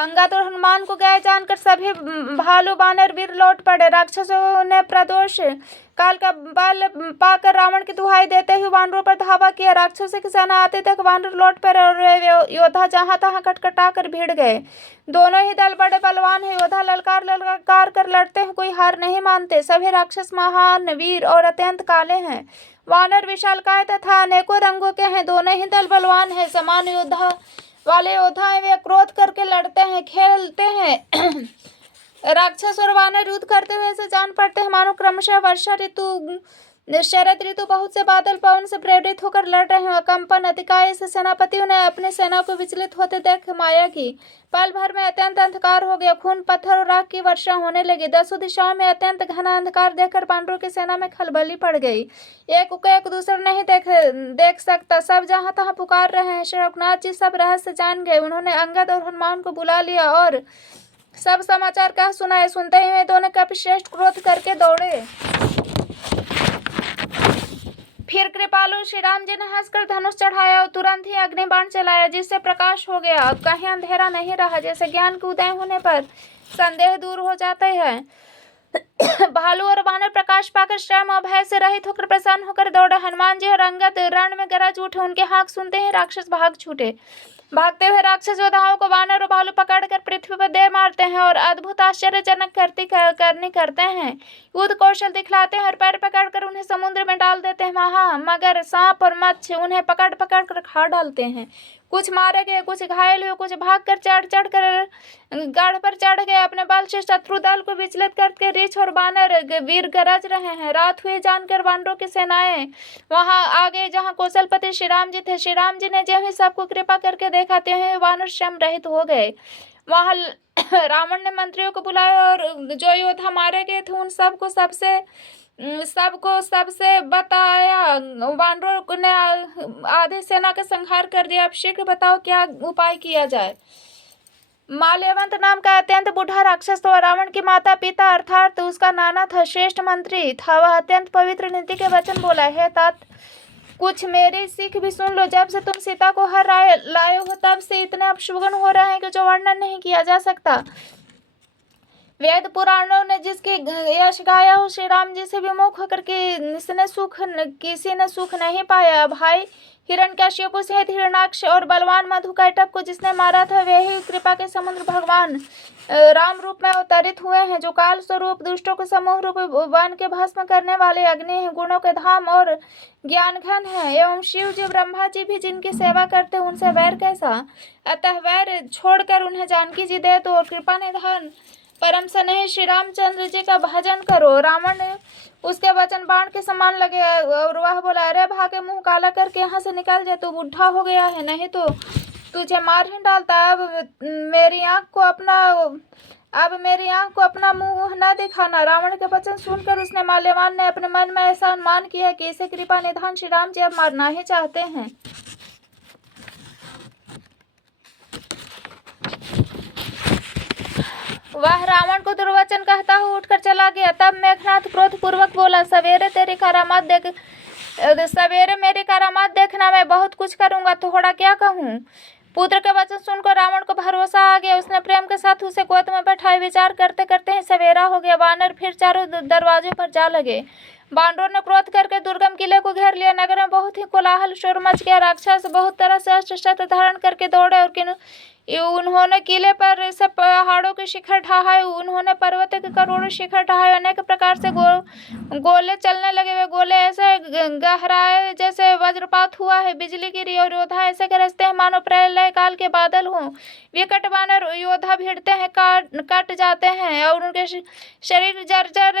अंगद और हनुमान को गए जानकर सभी भालू बानर वीर लौट पड़े। राक्षसों ने प्रदोष काल का बल पाकर रावण की दुहाई देते हुए वानरों पर धावा किया। राक्षसों की सेना आते तक वानर लौट पड़े और वे योद्धा जहां तहां खटखटा कर भिड़ गए। दोनों ही दल बड़े बलवान हैं। योद्धा ललकार ललकार कर लड़ते हैं, कोई हार नहीं मानते। सभी राक्षस महान वीर और अत्यंत काले हैं। वानर विशालकाय तथा अनेकों रंगों के हैं। दोनों ही दल बलवान हैं। समान योद्धा वाले योद्धा हैं। वे क्रोध करके लड़ते हैं, खेलते हैं। राक्षस और वानर युद्ध करते हुए ऐसे जान पड़ते हैं मानो क्रमशः वर्षा ऋतु शरद ऋतु बहुत से बादल पवन से प्रेरित होकर लड़ रहे हैं। कंपन अतिकाय से सेनापतियों ने अपनी सेना को विचलित होते देख माया की। पल भर में अत्यंत अंधकार हो गया। खून पत्थर और राख की वर्षा होने लगी। दसों दिशाओं में अत्यंत घना अंधकार देखकर पांडवों की सेना में खलबली पड़ गई। एक को एक दूसरा नहीं देख सकता। सब जहां तहां पुकार रहे हैं। शौकनाथ जी सब रहस्य जान गए। उन्होंने अंगद और हनुमान को बुला लिया और सब समाचार कह सुनाए। सुनते ही वे दोनों कपिश्रेष्ठ क्रोध करके दौड़े। फिर कृपालु श्री राम जी ने हंसकर धनुष चढ़ाया और तुरंत ही अग्निबाण चलाया, जिससे प्रकाश हो गया। अब कहीं अंधेरा नहीं रहा। जैसे ज्ञान के उदय होने पर संदेह दूर हो जाता है। भालू और वानर प्रकाश पाकर श्रम और भय से रहित होकर प्रसन्न होकर दौड़े। हनुमान जी और अंगद रण में गरज उठे। उनके हाँक सुनते ही राक्षस भाग छूटे। भागते हुए राक्षस योद्धाओं को वानर और भालू पकड़कर पृथ्वी पर दे मारते हैं और अद्भुत आश्चर्यजनक करते हैं। युद्ध कौशल दिखलाते हैं और पैर पकड़कर उन्हें समुद्र में डाल देते हैं। वहां मगर, सांप और मत्स्य उन्हें पकड़ पकड़ कर खा डालते हैं। कुछ मारे गए, कुछ घायल हुए, कुछ भागकर चढ़ कर गढ़ पर चढ़ गए। अपने बल से शत्रु दल को विचलित करके रीछ और बानर वीर गरज रहे हैं। रात हुई जानकर वानरों की सेनाएं वहां आ गए जहां कौशलपति श्री राम जी थे। श्री राम जी ने जो ही सबको कृपा करके देखा ते हुए वानर श्रम रहित हो गए। वहां रावण ने मंत्रियों को बुलाया और जो योद्धा मारे गए थे उन सबको सबसे बताया। वानरों ने आधे सेना का संहार कर दिया। अब शीघ्र बताओ क्या उपाय किया जाए। माल्यवंत नाम का अत्यंत बूढ़ा राक्षस तो रावण की माता पिता अर्थात उसका नाना था, श्रेष्ठ मंत्री था। वह अत्यंत पवित्र नीति के वचन बोला, हे तात, कुछ मेरी सीख भी सुन लो। जब से तुम सीता को हर लाए हो तब से इतने अपशुगन हो रहे हैं कि जो वर्णन नहीं किया जा सकता। वेद पुराणों ने जिसकी यश गाया हो, श्री राम जी से विमुख होकर किसी ने सुख नहीं पाया। भाई हिरण्यकश्यप सहित हिरण्याक्ष और बलवान मधुकैटभ को जिसने मारा था, वे ही कृपा के समुद्र भगवान राम रूप में अवतरित हुए हैं, जो काल स्वरूप दुष्टों को समूह रूप वन के भस्म करने वाले अग्नि हैं, गुणों के धाम और ज्ञान घन है। एवं शिव जी ब्रह्मा जी भी जिनकी सेवा करते उनसे वैर कैसा। अतः वैर छोड़कर उन्हें जानकी जी दे दो और कृपा निधान परम स्नेही श्री रामचंद्र जी का भजन करो। रावण ने उसके वचन बाण के समान लगे और वह बोला, अरे भागे, मुंह काला करके यहाँ से निकल जाए। तू बुढ़ा हो गया है, नहीं तो तुझे मार ही डालता। अब मेरी आंख को अपना मुंह न दिखाना। रावण के वचन सुनकर उसने माल्यवान ने अपने मन में ऐसा अनुमान किया कि इसे कृपा निधान श्री राम जी अब मारना ही चाहते हैं। वह रावण को दुर्वचन कहता हुआ उठकर चला गया। तब मेघनाथ क्रोध पूर्वक बोला, सवेरे मेरी करामात देखना, मैं बहुत कुछ करूंगा, थोड़ा क्या कहूँ। पुत्र के वचन सुनकर रावण को भरोसा आ गया। उसने प्रेम के साथ उसे गोद में बैठाए। विचार करते करते ही सवेरा हो गया। वानर फिर चारों दरवाजों पर जा लगे। वानरों ने क्रोध करके दुर्गम किले को घेर लिया। नगर में बहुत ही कोलाहल शोर मच गया। राक्षस बहुत तरह से अस्त्र शस्त्र धारण करके दौड़े और उन्होंने किले पर से पहाड़ों के शिखर ढहाए। उन्होंने पर्वत के करोड़ों शिखर ढहाए। अनेक प्रकार से गोले चलने लगे। वे गोले ऐसे गहराए जैसे वज्रपात हुआ है, बिजली गिरी और योद्धा ऐसे गरजते हैं मानो प्रलय काल के बादल हों। विकट वानर योद्धा भिड़ते हैं, कट जाते हैं और उनके शरीर जर्जर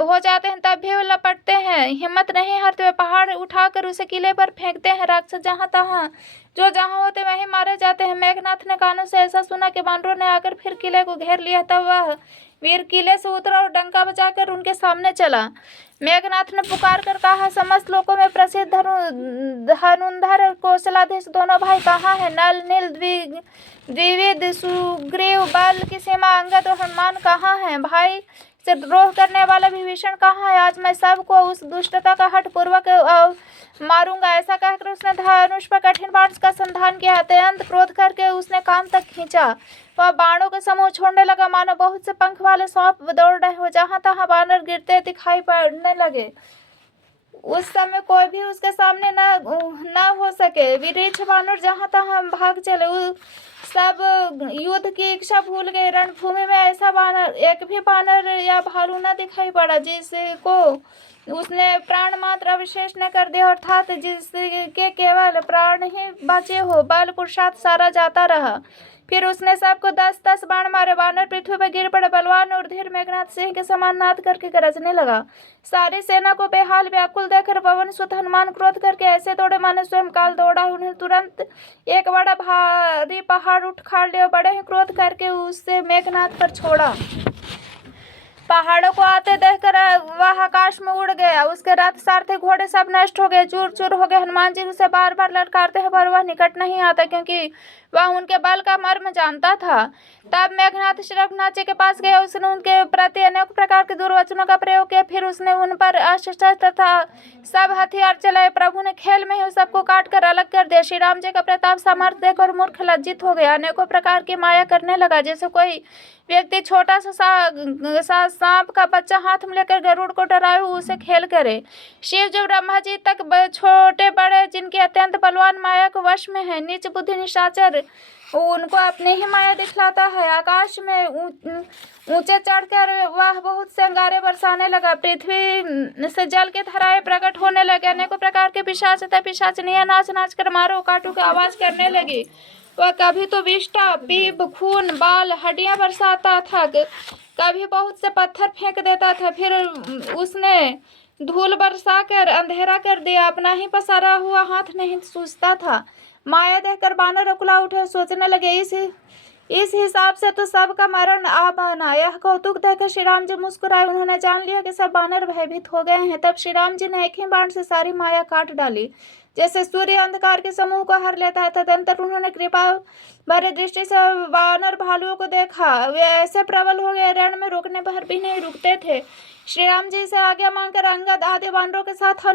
हो जाते हैं, तब भी लपटते हैं। हिम्मत नहीं हारते, वे पहाड़ उठाकर उसे किले पर फेंकते हैं। राक्षस जहां तहां जो जहां होते वहीं मारे जाते हैं। मेघनाथ ने कानों से ऐसा सुना कि वानरों ने आकर फिर किले को घेर लिया। तब वह वीर किले से उतरा और डंका बजाकर उनके सामने चला। मेघनाथ ने पुकार कर कहा, समस्त लोकों में प्रसिद्ध धनुर्धर और कौशलाधीश दोनों भाई कहाँ हैं? नल नील द्विविद सुग्रीव बल की सीमा अंगद और हनुमान कहाँ हैं? भाई से द्रोह करने वाला विभीषण कहाँ है? आज मैं सबको उस दुष्टता का हठ पूर्वक मारूंगा। ऐसा कहकर उसने धनुष पर कठिन बाण का संधान किया। अत्यंत क्रोध करके उसने कान तक खींचा। वह बाणों का समूह छोड़ने लगा, मानो बहुत से पंख वाले सांप दौड़ रहे हो। जहां तहां बानर गिरते दिखाई पड़ने लगे। उस समय कोई भी उसके सामने न हो सके। विरीछ बानर जहां तहां भाग चले। सब युद्ध की इच्छा भूल गए। रणभूमि में ऐसा बानर, एक भी बानर या भालू न दिखाई पड़ा जिसको उसने प्राण मात्र अवशेष न कर दिया, अर्थात जिसके केवल प्राण ही बचे हो। बल पुरुषार्थ सारा जाता रहा। फिर उसने सबको 10-10 बाण मारे। बानर पृथ्वी पर गिर पड़े। बलवान और धीर मेघनाथ सिंह के समान नाद करके गरजने लगा। सारी सेना को बेहाल व्याकुल देखकर पवन सुत हनुमान क्रोध करके ऐसे दौड़े मानो स्वयं काल दौड़ा। उन्हें तुरंत एक बड़ा भारी पहाड़ उखाड़ लिया। बड़े ही क्रोध करके उससे मेघनाथ पर छोड़ा। पहाड़ों को आते देखकर वह आकाश में उड़ गया। उसके रथ सारथी घोड़े सब नष्ट हो गए, चूर चूर हो गए। हनुमान जी उसे बार बार ललकारते हैं पर वह निकट नहीं आता, क्योंकि वह उनके बल का मर्म जानता था। तब मेघनाथ श्री रघुनाथ जी के पास गया। उसने उनके प्रति अनेक प्रकार के दुर्वचनों का प्रयोग किया। फिर उसने उन पर अस्त्र तथा सब हथियार चलाए। प्रभु ने खेल में ही सबको काट कर अलग कर दिया। श्री राम जी का प्रताप सामर्थ्य देखकर मूर्ख लज्जित हो गया। अनेकों प्रकार की माया करने लगा। जैसे कोई व्यक्ति छोटा सा सांप का बच्चा हाथ में लेकर गरुड़ को डराए हुए उसे खेल करे। शिव जो ब्रह्मा जी तक छोटे बड़े जिनके अत्यंत बलवान माया को वश में है, नीच बुद्धि निशाचर उनको अपनी ही माया दिखलाता है। आकाश में ऊंचे चढ़कर वह बहुत से अंगारे बरसाने लगा। पृथ्वी से जल के धाराएं प्रकट होने लगे। अनेकों प्रकार के पिशाच तथा पिशाचनियां नाच नाच कर मारो काटू की आवाज करने लगी। वह कभी तो विष्ठा, पीप, खून, बाल, हड्डियां बरसाता था, कभी बहुत से पत्थर फेंक देता था। फिर उसने धूल बरसाकर अंधेरा कर दिया। अपना ही पसारा हुआ हाथ नहीं सूझता था। माया देखकर बानर उकला उठे, सोचने लगे इस हिसाब से तो सबका मरण आ बना। यह कौतुक देखकर श्री राम जी मुस्कुराए। उन्होंने जान लिया कि सब बानर भयभीत हो गए हैं। तब श्री राम जी ने एक ही बाण से सारी माया काट डाली, जैसे सूर्य अंधकार के समूह को हर लेता है। तदंतर उन्होंने कृपा भरे दृष्टि से वानर भालुओं को देखा। वे ऐसे प्रबल हो गए, रण में रुकने पर भी नहीं रुकते थे। श्री राम जी से आज्ञा मांगकर अंगद आदि वानरों के साथ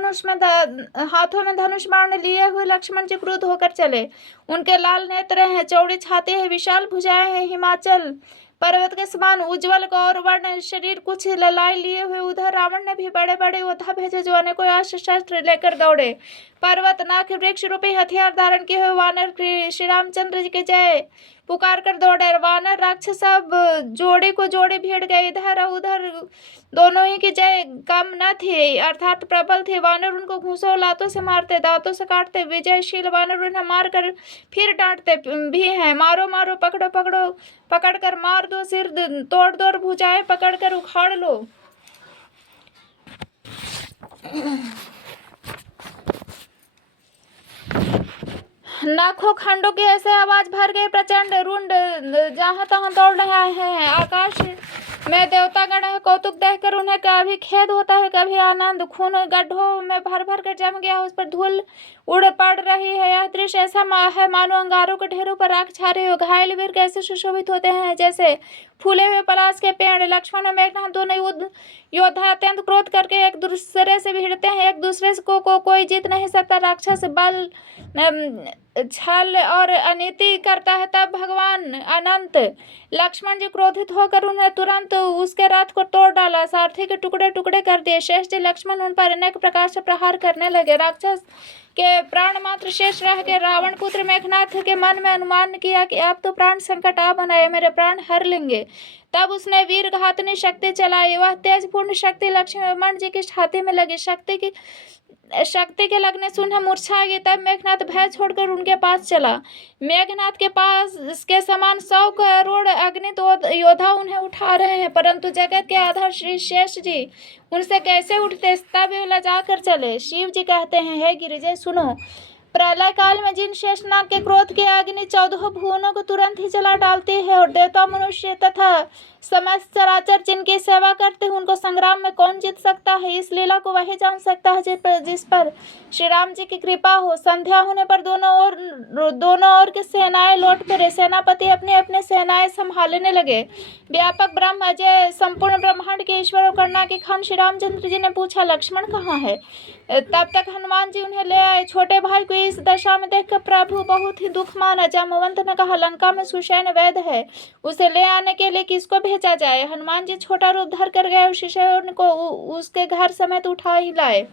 हाथों में धनुष बाण लिए हुए लक्ष्मण जी क्रुद्ध होकर चले। उनके लाल नेत्र हैं, चौड़ी छाती है, विशाल भुजाएं हैं, हिमाचल पर्वत के समान उज्जवल गौरवर्ण शरीर, कुछ ललाई लिए हुए। उधर रावण ने भी बड़े बड़े योद्धा भेजे जो अनेकों अस्त्र शस्त्र लेकर दौड़े। पर्वत नाक वृक्ष रूपी हथियार धारण किए हुए वानर श्री रामचंद्र जी के जय पुकार कर दौड़े। वानर राक्षस सब जोड़ी को जोड़ी भीड़ गए। इधर उधर दोनों ही की जय कम न थी, अर्थात प्रबल थे। वानर उनको घूंसों लातों से मारते, दांतों से काटते। विजयशील वानर उन्हें मार कर फिर डांटते भी हैं। मारो मारो, पकड़ो पकड़ो, पकड़ कर मार दो, सिर तोड़ दो, भुजाएं पकड़ कर उखाड़ लो। लाखों खंडों की ऐसे आवाज भर गई। प्रचंड रुंड जहां तहां दौड़ रहे हैं। आकाश में देवतागण है। कौतुक देखकर उन्हें कभी खेद होता है, कभी आनंद। खून गड्ढों में भर भर कर जम गया, उस पर धूल उड़ पड़ रही है। यह दृश्य ऐसा है मानो अंगारों के ढेरों पर राख छा रही हो। घायल वीर कैसे सुशोभित होते हैं, जैसे फूले हुए पलाश के पेड़। लक्ष्मण और मेघनाथ दोनों योद्धा अत्यंत क्रोध करके एक दूसरे से भिड़ते हैं। एक दूसरे को कोई जीत नहीं सकता। राक्षस बल छल और अनीति करता है। तब भगवान अनंत लक्ष्मण जी क्रोधित होकर उन्हें तुरंत उसके रथ को तोड़ डाला, सारथी के टुकड़े टुकड़े कर दिए। शेष जी लक्ष्मण उन पर अनेक प्रकार से प्रहार करने लगे। राक्षस के प्राण मात्र शेष रह गए। रावण पुत्र मेघनाथ के मन में अनुमान किया कि अब तो प्राण संकट आ बनाए, मेरे प्राण हर लेंगे। तब उसने वीर घातनी शक्ति चलाई। वह तेजपूर्ण शक्ति लक्ष्मण जी की छाती में लगी। शक्ति के लगने से उन्हें मूर्छा आ गई। तब मेघनाथ भय छोड़कर उनके पास चला। मेघनाथ के पास इसके समान 100 करोड़ अग्नित योद्धा उन्हें उठा रहे हैं, परंतु जगत के आधार श्री शेष जी उनसे कैसे उठते। तब वे लजा कर चले। शिव जी कहते हैं, हे गिरिजय सुनो, प्रलय काल में जिन शेषनाग के क्रोध की अग्नि 14 भुवनों को तुरंत ही जला डालती है और देवता, मनुष्य तथा समस्त चराचर जिनकी सेवा करते हैं उनको संग्राम में कौन जीत सकता है। इस लीला को वही जान सकता है जिस पर श्री राम जी की कृपा हो। संध्या होने पर दोनों ओर की सेनाएं लौट फिरे। सेनापति अपने अपने सेनाएं संभालने लगे। व्यापक ब्रह्म अजय संपूर्ण ब्रह्मांड के ईश्वर और करुणा के खान श्री रामचंद्र जी ने पूछा, लक्ष्मण कहाँ है। तब तक हनुमान जी उन्हें ले आए। छोटे भाई को इस दशा में देखकर प्रभु बहुत ही दुख माना। जामवंत ने कहा, लंका में सुषेण वैद्य है, उसे ले आने के लिए किसको भेजा जाए। हनुमान जी छोटा रूप धर कर गए और सुषेण को उसके घर समेत उठा ही लाए।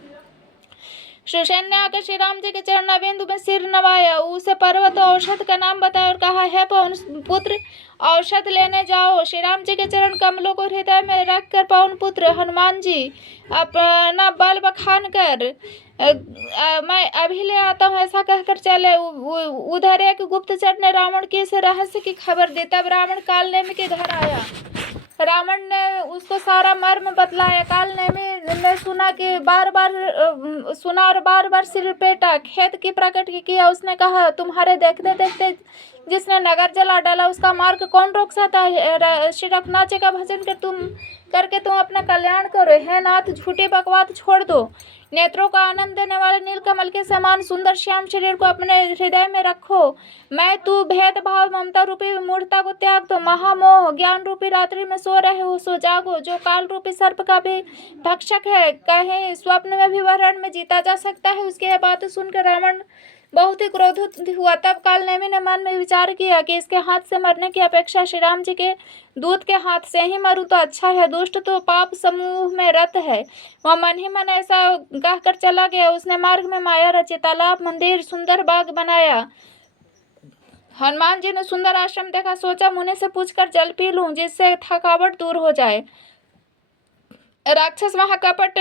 सुषेण ने आकर श्री राम जी के चरणाबिंदु में सिर नवाया, उसे पर्वत और औषध का नाम बताया और कहा, है पवन पुत्र, औषध लेने जाओ। श्री राम जी के चरण कमलों को हृदय में रख कर पवन पुत्र हनुमान जी अपना बल बखान कर मैं अभी ले आता हूँ ऐसा कहकर चले। उधर एक गुप्तचर ने रावण की इस रहस्य की खबर दी। तब रावण कालनेमि के घर आया। रावण ने उसको सारा मर्म बतलाया। कालनेमि ने सुना और बार बार सिर पेटा, खेद की प्रकट किया। उसने कहा, तुम्हारे देखते देखते जिसने नगर जला डाला उसका मार्ग कौन रोक सकता है। श्री रघुनाथ जी का भजन करके तुम अपना कल्याण करो। हे नाथ, झूठी बकवास छोड़ दो। नेत्रों का आनंद देने वाले नीलकमल के समान सुंदर श्याम शरीर को अपने हृदय में रखो। मैं तू भेदभाव ममता रूपी मूर्खता को त्याग दो। महामोह ज्ञान रूपी रात्रि में सो रहे हो, सो जागो। जो काल रूपी सर्प का भी भक्षक है, कहीं स्वप्न में भी वह रण में जीता जा सकता है। उसकी यह बात सुनकर रावण बहुत ही क्रोधित हुआ। तब कालनेमि ने मन में विचार किया कि इसके हाथ से मरने की अपेक्षा श्री राम जी के दूत के हाथ से ही मरूं तो अच्छा है। दुष्ट तो पाप समूह में रत है। वह मन ही मन ऐसा कहकर चला गया। उसने मार्ग में माया रची, तालाब, मंदिर, सुंदर बाग बनाया। हनुमान जी ने सुंदर आश्रम देखा। सोचा, मुनि से पूछकर जल पी लूं जिससे थकावट दूर हो जाए। राक्षस महाकपट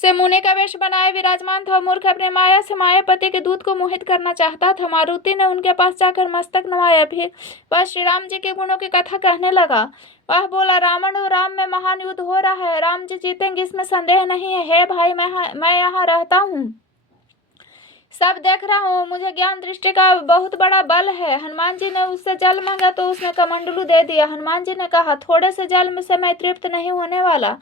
से मुनि का वेश बनाए विराजमान था। मूर्ख अपने माया से मायापति के दूत को मोहित करना चाहता था। मारुति ने उनके पास जाकर मस्तक नवाया। फिर वह श्री राम जी के गुणों की कथा कहने लगा। वह बोला, रावण और राम में महान युद्ध हो रहा है। राम जी जीतेंगे इसमें संदेह नहीं है। हे भाई, मैं यहाँ रहता हूँ, सब देख रहा हूँ। मुझे ज्ञान दृष्टि का बहुत बड़ा बल है। हनुमान जी ने उससे जल मांगा तो उसने कमंडलू दे दिया। हनुमान जी ने कहा, थोड़े से जल में से मैं तृप्त नहीं होने वाला।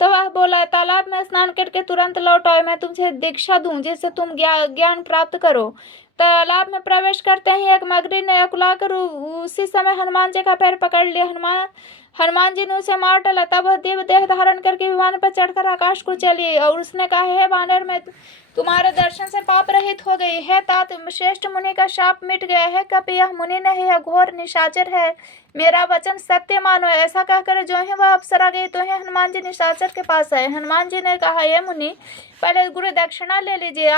तो वह बोला, तालाब में स्नान करके तुरंत लौट आओ, मैं तुझे दीक्षा दूं जिससे तुम ज्ञान प्राप्त करो। तालाब में प्रवेश करते ही एक मगरी ने अकुलाकर उसी समय हनुमान जी का पैर पकड़ लिया। हनुमान जी ने उसे मार डाला। तब वह दिव्य देह धारण करके विमान पर चढ़कर आकाश को चली और उसने कहा, हे वानर, मैं तुम्हारे दर्शन से पाप रहित हो गई है। तात, श्रेष्ठ मुनि का शाप मिट गया है। कपि, यह मुनि नहीं है, घोर निशाचर है, मेरा वचन सत्य मानो। ऐसा कहकर जो ही वह अप्सरा गई तो ही हनुमान जी निशाचर के पास आए। हनुमान जी ने कहा, ये मुनि, पहले गुरु दक्षिणा ले लीजिए,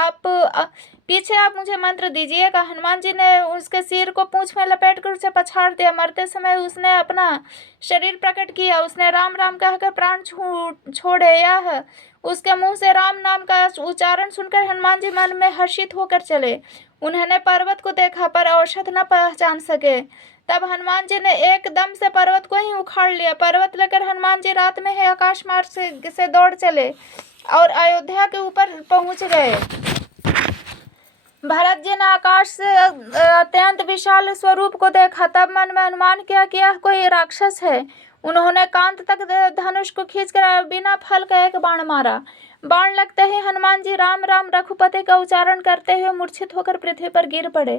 पीछे आप मुझे मंत्र दीजिएगा। हनुमान जी ने उसके सिर को पूंछ में लपेट कर उसे पछाड़ दिया। मरते समय उसने अपना शरीर प्रकट किया। उसने राम राम कहकर प्राण छोड़े। यह उसके मुंह से राम नाम का उच्चारण सुनकर हनुमान जी मन में हर्षित होकर चले। उन्होंने पर्वत को देखा पर औषध न पहचान सके। तब हनुमान जी ने एकदम से पर्वत को ही उखाड़ लिया। पर्वत लेकर हनुमान जी रात में ही आकाश मार्ग से दौड़ चले और अयोध्या के ऊपर पहुंच गए। भरत जी ने आकाश से अत्यंत विशाल स्वरूप को देखा। तब मन में अनुमान किया कि यह कोई राक्षस है। उन्होंने कांत तक धनुष को खींचकर बिना फल का एक बाण मारा। बाण लगते ही हनुमान जी राम राम रघुपति का उच्चारण करते हुए मूर्छित होकर पृथ्वी पर गिर पड़े।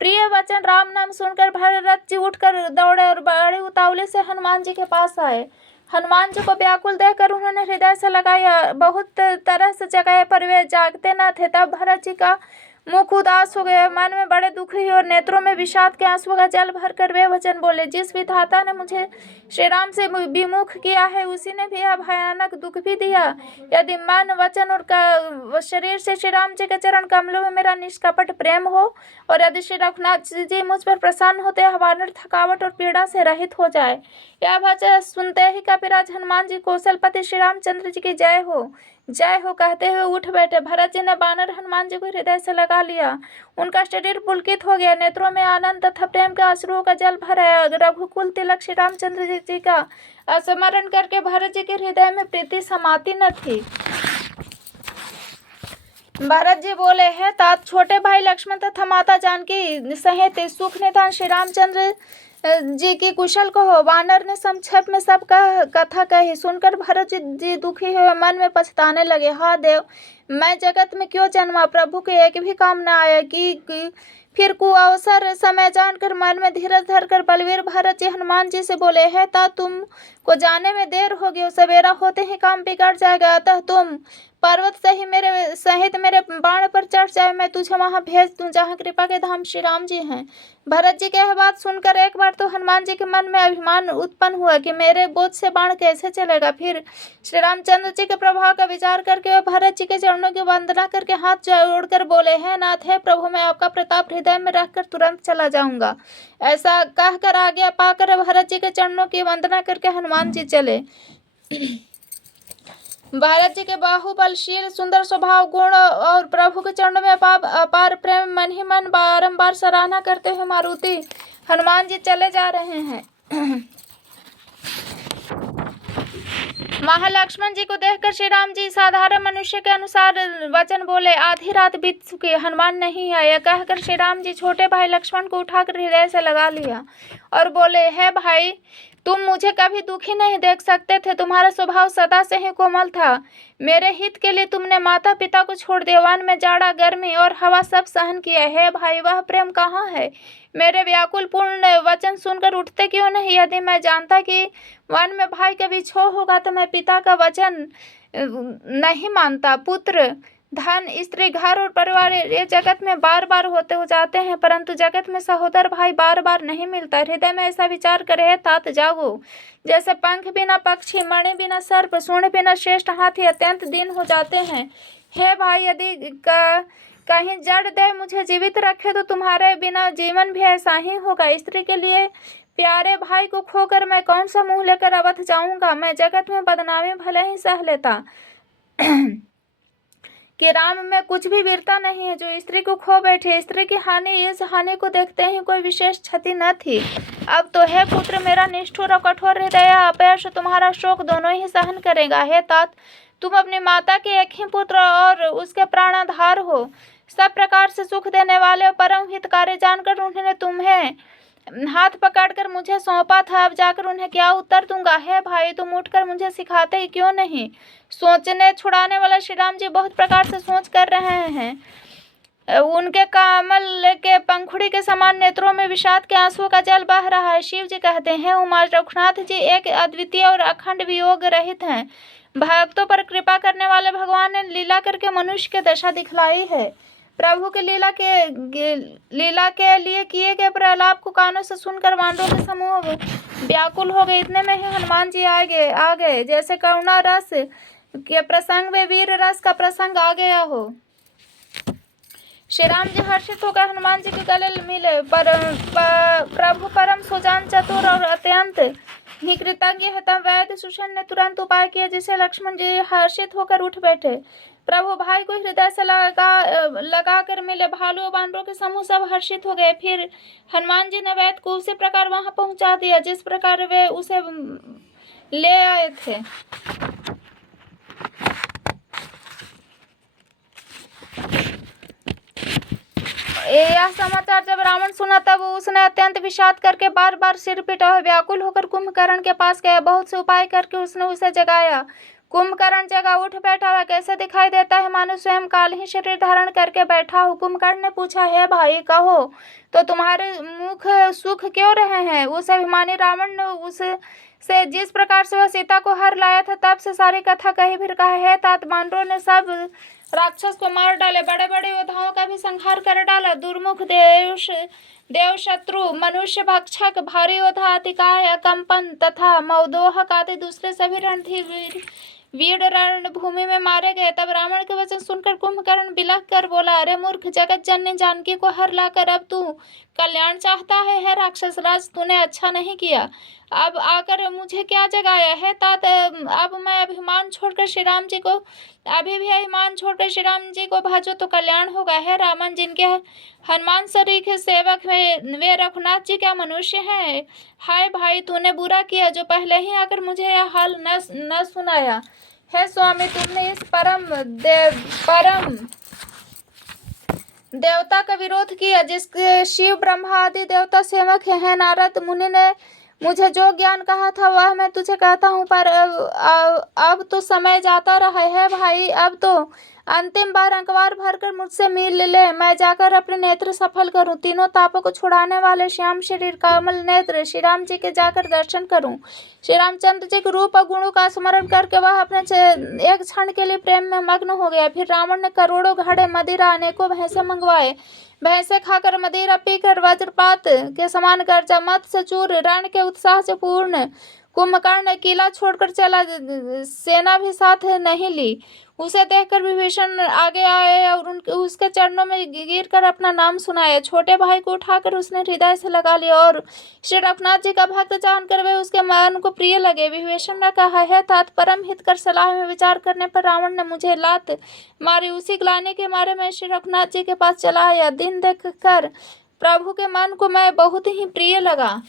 प्रिय वचन राम नाम सुनकर भरत जी उठकर दौड़े और बड़े उतावले से हनुमान जी के पास आए। हनुमान जी को व्याकुल देखकर उन्होंने हृदय से लगाया, बहुत तरह से जगाए पर वे जागते न थे। तब भरत जी का मुख उदास हो गया, मन में बड़े दुख हुए और नेत्रों में विषाद के आंसुओं का जल भरकर वे वचन बोले, जिस विधाता ने मुझे श्री राम से विमुख किया है उसी ने भी यह भयानक दुख भी दिया। यदि मन, वचन और शरीर से श्री राम जी के चरण कमलों में मेरा निष्कपट प्रेम हो और यदि श्री रघुनाथ जी मुझ पर प्रसन्न होते यह वानर थकावट और पीड़ा से रहित हो जाए। यह वचन सुनते ही कपिराज हनुमान जी कौशलपति श्री रामचंद्र जी की जय हो कहते हुए उठ बैठे। भरत जी ने बानर हनुमान जी को हृदय से लगा लिया। उनका शरीर पुलकित हो गया, नेत्रों में आनंद तथा प्रेम के अश्रुओं का जल भर आया। रघुकुल तिलक श्री रामचंद्र जी का स्मरण करके भरत जी के हृदय में प्रीति समाती न थी। भरत जी बोले, है तात, छोटे भाई लक्ष्मण तथा माता जानकी सहित सुख निधान श्री रामचंद्र जी की कुशल कहो। वानर ने संक्षेप में सब कथा कही। सुनकर भरत जी दुखी हुए मन में पछताने लगे। हा देव, मैं जगत में क्यों जन्मा? प्रभु के एक भी काम न आया कि फिर कुअवसर समय जानकर मन में धीरज धरकर बलवीर भरत जी हनुमान जी से बोले, है ता तुम को जाने में देर होगी, सवेरा होते ही काम बिगड़ जाएगा, अतः तुम पर्वत सहित मेरे बाण पर चढ़ जाए, मैं तुझे वहां भेज दूं जहां कृपा के धाम श्री राम जी हैं। भरत जी की यह बात सुनकर एक बार तो हनुमान जी के मन में अभिमान उत्पन्न हुआ कि मेरे बोझ से बाण कैसे चलेगा। फिर श्री रामचंद्र जी के प्रभाव का विचार करके वे भरत जी के चरणों की वंदना करके हाथ जोड़कर बोले, है नाथ, है प्रभु, मैं आपका प्रताप हृदय में रखकर तुरंत चला जाऊंगा। ऐसा कहकर आज्ञा पाकर भरत जी के चरणों की वंदना करके हनुमान जी चले। भारत जी के बाहुबलशील सुंदर स्वभाव गुण और प्रभु के चरणों में अपार प्रेम मन ही मन बारंबार सराहना करते हुए मारुति हनुमान जी चले जा रहे हैं। महालक्ष्मण जी को देखकर श्री राम जी साधारण मनुष्य के अनुसार वचन बोले, आधी रात बीत चुकी, हनुमान नहीं आया। कहकर श्री राम जी छोटे भाई लक्ष्मण को उठाकर हृदय से लगा लिया और बोले, है भाई, तुम मुझे कभी दुखी नहीं देख सकते थे। तुम्हारा स्वभाव सदा से ही कोमल था। मेरे हित के लिए तुमने माता पिता को छोड़ दिया, वन में जाड़ा गर्मी और हवा सब सहन किया है। भाई, वह प्रेम कहाँ है? मेरे व्याकुल पूर्ण वचन सुनकर उठते क्यों नहीं? यदि मैं जानता कि वन में भाई का विछोह होगा तो मैं पिता का वचन नहीं मानता। पुत्र, धन, स्त्री, घर और परिवार ये जगत में बार बार होते हो जाते हैं, परंतु जगत में सहोदर भाई बार बार नहीं मिलता। हृदय में ऐसा विचार करे तात जागो। जैसे पंख बिना पक्षी, मणि बिना सर्प, सूंड बिना श्रेष्ठ हाथी अत्यंत दीन हो जाते हैं। हे भाई, यदि कहीं जड़ दे मुझे जीवित रखे तो तुम्हारे बिना जीवन भी ऐसा ही होगा। स्त्री के लिए प्यारे भाई को खोकर मैं कौन सा मुंह लेकर अवध जाऊंगा? मैं जगत में बदनामी भले ही सह लेता कि राम में कुछ भी वीरता नहीं है जो स्त्री को खो बैठे। स्त्री की हानि, इस हानि को देखते ही कोई विशेष क्षति न थी। अब तो हे पुत्र, मेरा निष्ठुर और कठोर हृदय अपयश तुम्हारा शोक दोनों ही सहन करेगा। हे तात, तुम अपनी माता के एक ही पुत्र और उसके प्राणाधार हो। सब प्रकार से सुख देने वाले और परम हितकारी जानकर उन्होंने तुम्हें हाथ पकड़कर मुझे सौंपा था। अब जाकर उन्हें क्या उत्तर दूंगा? हे भाई, तुम उठकर मुझे सिखाते ही क्यों नहीं? सोचने छुड़ाने वाला श्री राम जी बहुत प्रकार से सोच कर रहे हैं। उनके कमल के पंखुड़ी के समान नेत्रों में विषाद के आंसुओं का जल बह रहा है। शिव जी कहते हैं, उमा रघुनाथ जी एक अद्वितीय और अखंड वियोग रहित हैं। भक्तों पर कृपा करने वाले भगवान ने लीला करके मनुष्य की दशा दिखलाई है। प्रभु के लीला के लिए किए गए प्रलाप को कानों से सुनकर वानरों के समूह व्याकुल हो गए। इतने में ही हनुमान जी आ गए। जैसे करुणा रस के प्रसंग में वीर रस का प्रसंग आ गया हो। श्री राम जी हर्षित होकर हनुमान जी के गले मिले। प्रभु परम सुजान, चतुर और अत्यंत ही कृतज्ञ है। तब वैद्य सुषेण ने तुरंत उपाय किया, जिसे लक्ष्मण जी हर्षित होकर उठ बैठे। प्रभु भाई को हृदय से लगा कर मिले। भालू और बानरों के समूह सब हर्षित हो गए। फिर हनुमान जी ने वैद्य को उसी प्रकार वहां पहुंचा दिया जिस प्रकार वे उसे ले आए थे। यह समाचार जब रावण सुना तब उसने अत्यंत विषाद करके बार बार सिर पिटा। व्याकुल होकर कुंभकर्ण के पास गया। बहुत से उपाय करके उसने उसे जगाया। कुंभकर्ण जगह उठ बैठा। वह कैसे दिखाई देता है? मानो स्वयं काल ही शरीर धारण करके बैठा हो। कुंभकर्ण ने पूछा, हे भाई, कहो तो तुम्हारे मुख सुख क्यों रहे हैं? उस अभिमानी रावण ने उससे जिस प्रकार से वह सीता को हर लाया था तब से सारी कथा कही। फिर कहा, हे तात, वानरों ने सब राक्षस को मार डाले, बड़े बड़े योद्धाओं का भी संहार कर डाला। दुर्मुख, देव शत्रु, मनुष्य भक्षक, भारी योद्धा, अतिकाय, कंपन तथा मौदोहक आदि दूसरे सभी रणधीर वीर रणभूमि में मारे गए। तब रावण के वचन सुनकर कुंभकर्ण बिलख कर बोला, अरे मूर्ख, जगत जननी जानकी को हर लाकर अब तू कल्याण चाहता है? हे राक्षस राज, तूने अच्छा नहीं किया। अब आकर मुझे क्या जगाया है? तात, अब मैं अभिमान छोड़कर श्री राम जी को अभी भी अभिमान छोड़कर श्री राम जी को भजो तो कल्याण होगा। है रामन, जिनके हनुमान सरीखे सेवक वे रघुनाथ जी क्या मनुष्य हैं? हाय भाई, तूने बुरा किया जो पहले ही आकर मुझे यह हाल न सुनाया। है स्वामी, तुमने इस परम देवता का विरोध किया, जिसके शिव ब्रह्मा आदि देवता सेवक हैं। नारद मुनि ने मुझे जो ज्ञान कहा था वह मैं तुझे कहता हूँ, पर अब तो समय जाता रहा है भाई। अब तो अंतिम बार अंकवार भरकर मुझसे मिल ले, मैं जाकर अपने नेत्र सफल करूं, तीनों तापों को छुड़ाने वाले श्याम शरीर कमल नेत्र श्री राम जी के जाकर दर्शन करूं। श्री रामचंद्र जी के रूप और गुणों का स्मरण करके वह अपने एक क्षण के लिए प्रेम में मग्न हो गया। फिर रावण ने करोड़ों घड़े मदिरा अनेकों भैंसे मंगवाए। भैंसे खाकर मदिरा पीकर वज्रपात के समान गर्जा, मत्स्य चूर रण के उत्साह से पूर्ण कुंभकर्ण ने किला छोड़कर चला, सेना भी साथ नहीं ली। उसे देखकर विभीषण आगे आए और उसके चरणों में गिरकर अपना नाम सुनाया। छोटे भाई को उठाकर उसने हृदय से लगा लिया और श्री रघुनाथ जी का भक्त जानकर वे उसके मन को प्रिय लगे। विभीषण ने कहा, है तात, परम हित कर सलाह में विचार करने पर रावण ने मुझे लात मारी। उसी ग्लानि के मारे मैं श्री रघुनाथ जी के पास चला आया। दिन देख कर प्रभु के मन को मैं बहुत ही प्रिय लगा।